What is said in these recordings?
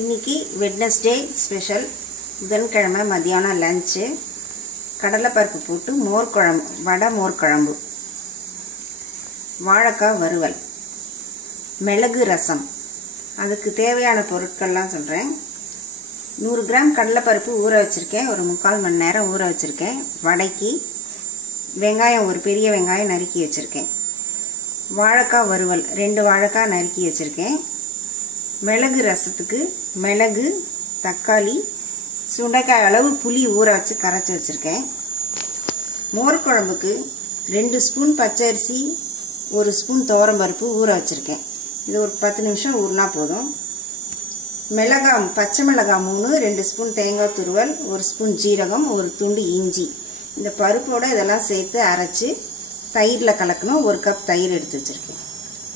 இன்னைக்கு Wednesday special புதன்கிழமை மதியானம் லஞ்சு கடலைப்பருப்பு போட்டு மோர் குழம்பு வடை மோர் குழம்பு வாழைக்காய் வறுவல் மிளகு ரசம். அதுக்கு தேவையான பொருட்கள்லாம் சொல்கிறேன். 100 கிராம் கடலைப்பருப்பு ஊற வச்சுருக்கேன், ஒரு 3/4 மணி நேரம் ஊற வச்சுருக்கேன். வடைக்கு வெங்காயம், ஒரு பெரிய வெங்காயம் நறுக்கி வச்சுருக்கேன். வாழைக்காய் வறுவல் 2 வாழைக்காய் நறுக்கி வச்சுருக்கேன். மிளகு ரசத்துக்கு மிளகு, தக்காளி, சுண்டைக்காய் அளவு புளி ஊற வச்சு கரைச்சி வச்சுருக்கேன். மோர் குழம்புக்கு 2 ஸ்பூன் பச்சரிசி, 1 ஸ்பூன் துவரம்பருப்பு ஊற வச்சுருக்கேன். இது ஒரு 10 நிமிஷம் ஊறினா போதும். மிளகாய், பச்சை மிளகாய் 3, 2 ஸ்பூன் தேங்காய் துருவல், 1 ஸ்பூன் ஜீரகம், 1 துண்டு இஞ்சி. இந்த பருப்போடு இதெல்லாம் சேர்த்து அரைச்சி தயிரில் கலக்கணும். 1 கப் தயிர் எடுத்து வச்சுருக்கேன்.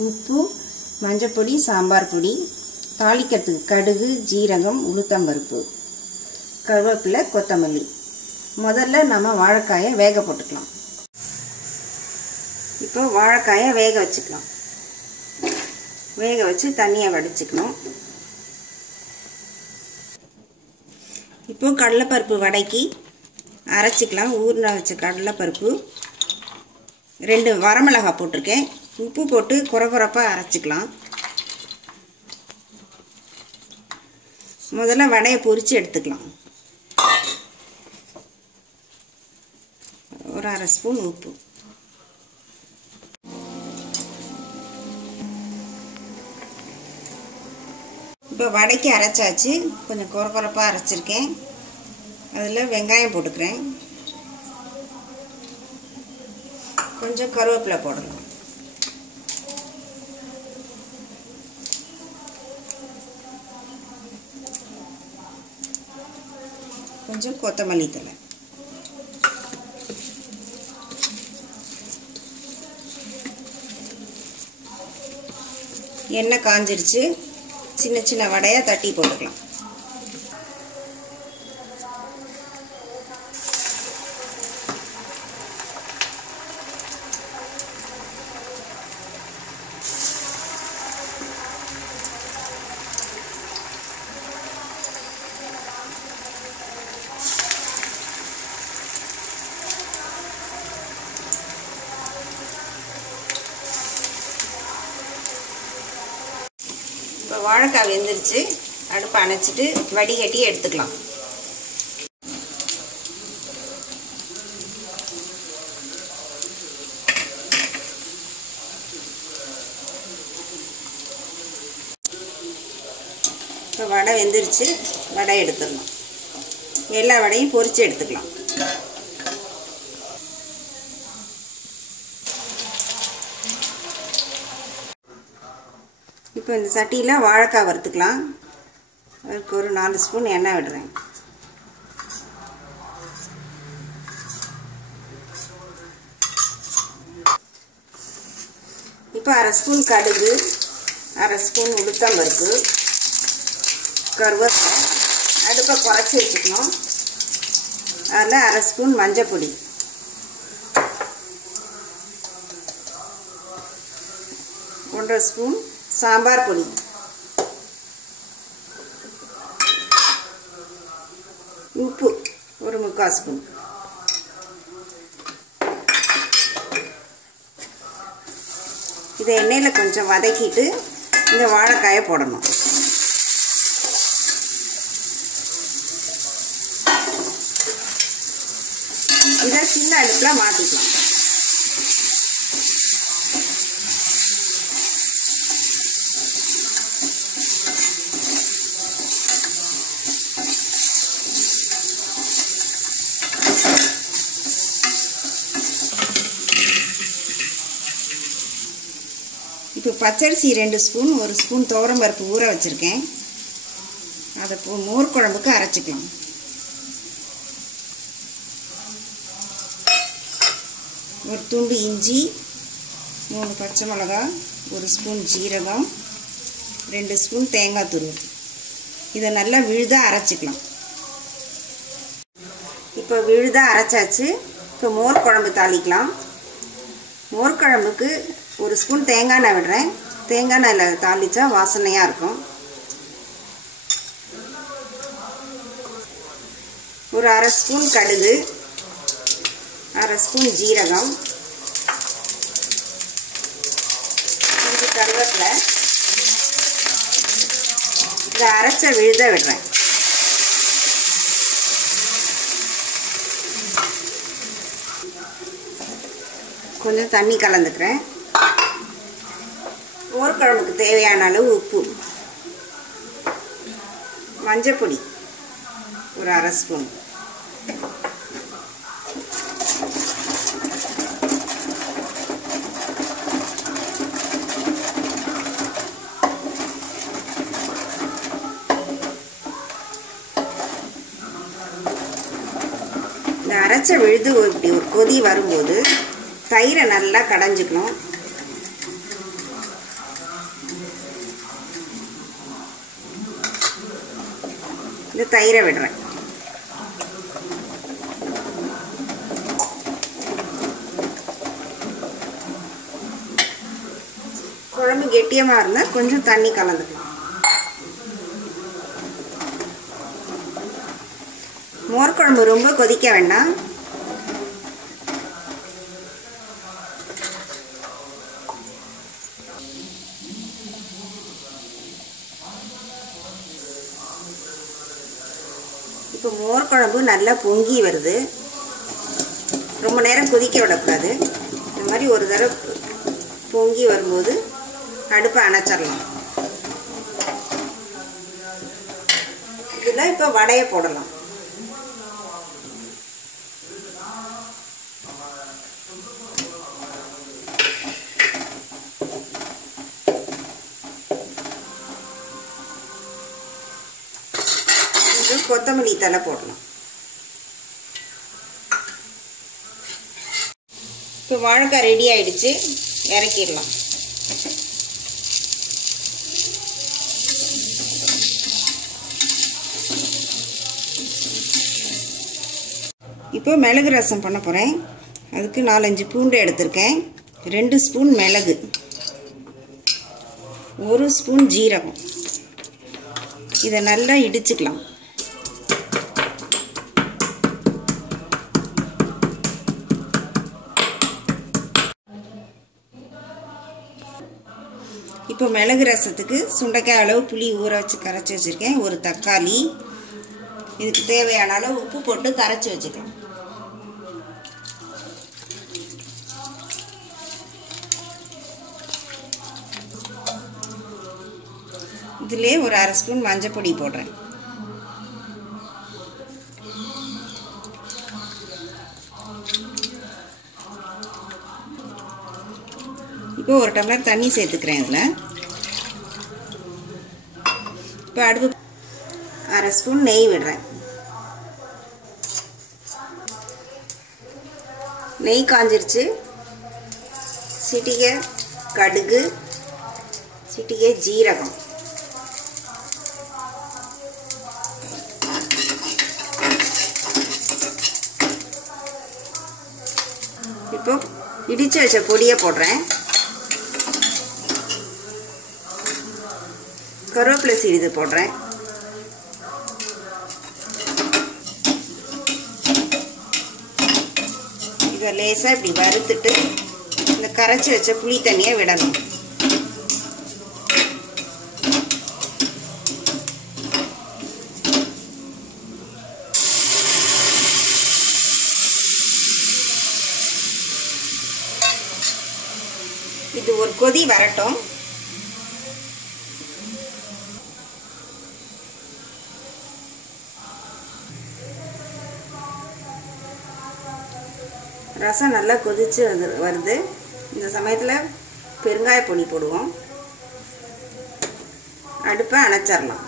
உப்பு, மஞ்சப்பொடி, சாம்பார் பொடி, தாளிக்கிறதுக்கு கடுகு, ஜீரகம், உளுத்தம்பருப்பு, கருவேப்பிலை, கொத்தமல்லி. முதல்ல நம்ம வாழைக்காயை வேக போட்டுக்கலாம். இப்போ வாழைக்காயை வேக வச்சுக்கலாம். வேக வச்சு தண்ணியை வடிச்சுக்கணும். இப்போ கடலைப்பருப்பு வடைக்கு அரைச்சிக்கலாம். ஊறின வச்ச கடலைப்பருப்பு 2 வரமிளகாய் போட்டிருக்கேன். உப்பு போட்டு குறகுறப்பாக அரைச்சிக்கலாம். முதல்ல வடையை பொரித்து எடுத்துக்கலாம். ஒரு 1/2 ஸ்பூன் உப்பு. இப்போ வடைக்கு அரைச்சாச்சு. கொஞ்சம் குறகுறப்பாக அரைச்சிருக்கேன். அதில் வெங்காயம் போட்டுக்கிறேன். கொஞ்சம் கருவேப்பிலை போடலாம். கொஞ்சம் கொத்தமல்லி தழை. எண்ணெய் காஞ்சிருச்சு. சின்ன சின்ன வடையாக தட்டி போட்டுக்கலாம். இப்போ வாழைக்காய் வெந்துருச்சு. அடுப்பை அணைச்சிட்டு வடிகட்டி எடுத்துக்கலாம். இப்போ வடை வெந்துருச்சு. வடை எடுத்துடலாம். எல்லா வடையும் பொரித்து எடுத்துக்கலாம். இப்போ இந்த சட்டியில் வாழைக்காய் வறுத்துக்கலாம். அதுக்கு ஒரு 4 ஸ்பூன் எண்ணெய் விடுறேன். இப்போ 1/2 ஸ்பூன் கடுகு, 1/2 ஸ்பூன் உளுத்தம்பருப்பு, கருவேப்பிலை. அடுப்பை குறைச்சி வச்சுக்கணும். அதில் 1/2 ஸ்பூன் மஞ்சப்பொடி, 1/2 ஸ்பூன் சாம்பார் பொடி, உப்பு ஒரு 3/4 ஸ்பூன். இதை எண்ணெயில் கொஞ்சம் வதக்கிட்டு இந்த வாழைக்காயை போடணும். இதை சின்ன அடுப்பில் மாற்றிக்கலாம். இப்போ பச்சரிசி 2 ஸ்பூன், 1 ஸ்பூன் துவரம்பருப்பு ஊற வச்சுருக்கேன். அதை மோர் குழம்புக்கு அரைச்சிக்கலாம். ஒரு துண்டு இஞ்சி, 3 பச்சை மிளகாய், 1 ஸ்பூன் ஜீரகம், 2 ஸ்பூன் தேங்காய் துருவல். இதை நல்லா விழுதாக அரைச்சிக்கலாம். இப்போ விழுதாக அரைச்சாச்சு. இப்போ மோர் குழம்பு தாளிக்கலாம். மோர் குழம்புக்கு 1 ஸ்பூன் தேங்காய் எண்ணெய் விடுறேன். தேங்காய் எண்ணெயில் தாளித்தா வாசனையாக இருக்கும். ஒரு அரை ஸ்பூன் கடுகு, அரை ஸ்பூன் ஜீரகம், கொஞ்சம் கருவேப்பிலை. இதை அரைச்ச விழுத விடுறேன். கொஞ்சம் தண்ணி கலந்துக்கிறேன். மோர் குழம்புக்கு தேவையான அளவு உப்பு, மஞ்சப்பொடி ஒரு அரை ஸ்பூன், இந்த அரைச்ச விழுது இப்படி ஒரு கொதி வரும்போது தயிரை நல்லா கடைஞ்சிக்கணும். இந்த தயிரை விடுறேன். குழம்பு கெட்டியமாக இருந்தால் கொஞ்சம் தண்ணி கலந்துக்கலாம். மோர் குழம்பு ரொம்ப கொதிக்க வேண்டாம். இப்போ மோர் குழம்பு நல்லா பொங்கி வருது. ரொம்ப நேரம் கொதிக்க விடக்கூடாது. இந்த மாதிரி ஒரு தடவை பொங்கி வரும்போது அடுப்பை அணைச்சிடலாம். இதில் இப்போ வடையை போடலாம். கொத்தமல்லி தழை போடலாம். இப்போ வாழைக்காய் ரெடி ஆயிடுச்சு, இறக்கிடலாம். இப்போ மிளகு ரசம் பண்ண போகிறேன். அதுக்கு 4-5 பூண்டு எடுத்திருக்கேன், 2 ஸ்பூன் மிளகு, 1 ஸ்பூன் ஜீரகம். இதை நல்லா இடிச்சுக்கலாம். இப்போ மிளகு ரசத்துக்கு சுண்டைக்காய் அளவு புளி ஊற வச்சு கரைச்சி வச்சுருக்கேன், ஒரு தக்காளி, இதுக்கு தேவையான அளவு உப்பு போட்டு கரைச்சி வச்சுக்கலாம். இதிலே ஒரு அரை ஸ்பூன் மஞ்சள் பொடி போடுறேன். இப்போ ஒரு டம்ளர் தண்ணி சேர்த்துக்கிறேன். இதில் இப்போ அடுப்பு அரை ஸ்பூன் நெய் விடுறேன். நெய் காஞ்சிருச்சு. சிட்டிகை கடுகு, சிட்டிகை ஜீரகம், இப்போ இடிச்சு வச்ச பொடியை போடுறேன். கருவேப்பிலை சீடு போடுறேன். இதை லேசாக இப்படி வறுத்துட்டு இந்த கரைச்சி வச்ச புளி தண்ணியை விடணும். இது ஒரு கொதி வரட்டும். ரசம் நல்லா கொதிச்சு வருது. இந்த சமயத்தில் பெருங்காய பொடி போடுவோம். அடுப்பை அணைச்சிடலாம்.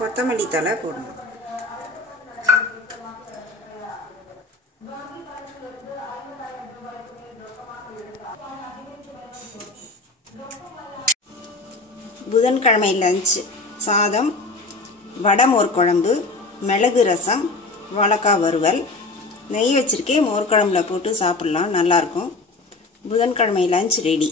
கொத்தமல்லி தழை போடணும். புதன்கிழமை லஞ்ச் சாதம், வடை மோர் குழம்பு, மிளகு ரசம், வாழைக்காய் வறுவல். நெய் வச்சுருக்கேன், மோர் குழம்புல போட்டு சாப்பிட்லாம், நல்லாயிருக்கும். புதன்கிழமை லஞ்ச் ரெடி.